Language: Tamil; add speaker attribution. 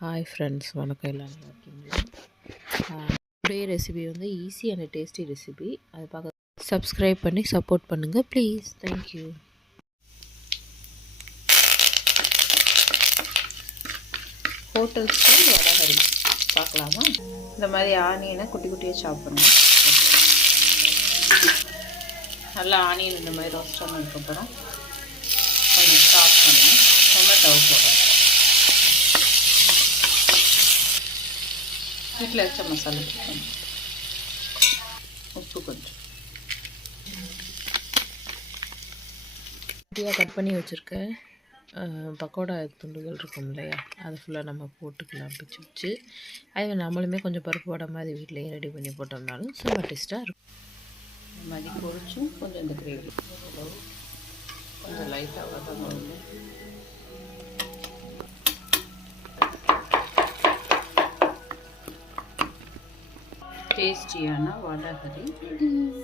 Speaker 1: ஹாய் ஃப்ரெண்ட்ஸ் வணக்கம். எல்லாரும் நல்லா இருக்கீங்களா டுடே ரெசிபி வந்து ஈஸி அண்ட் டேஸ்டி ரெசிபி அது பார்க்க சப்ஸ்கிரைப் பண்ணி சப்போர்ட் பண்ணுங்கள் please thank you hotel style vadacurry பார்க்கலாமா? இந்த மாதிரி ஆனியனை குட்டி குட்டியாக சாப் பண்ணுங்க நல்லா ஆனியன் இந்த மாதிரி ரோஸ்ட் பண்ணதுக்கப்புறம் கொஞ்சம் சாப் பண்ணணும் டொமேட்டோ போடுறோம் வீட்டில் வச்ச மசாலா உப்பு கொஞ்சம். குட்டியாக கட் பண்ணி வச்சுருக்கேன். பக்கோடா துண்டுகள் இருக்கும் இல்லையா? அது ஃபுல்லாக நம்ம போட்டுக்கலாம் பிச்சு பிச்சு. அது நம்மளுமே கொஞ்சம் பருப்பு வடை மாதிரி வீட்டிலேயே ரெடி பண்ணி போட்டோம்னாலும் செம்ம டேஸ்ட்டாக இருக்கும். மாதிரி பொரிச்சும் கொஞ்சம் இந்த கிரேவி கொஞ்சம் லைட்டாக வதங்கணும். फेस्ट किया वाला करी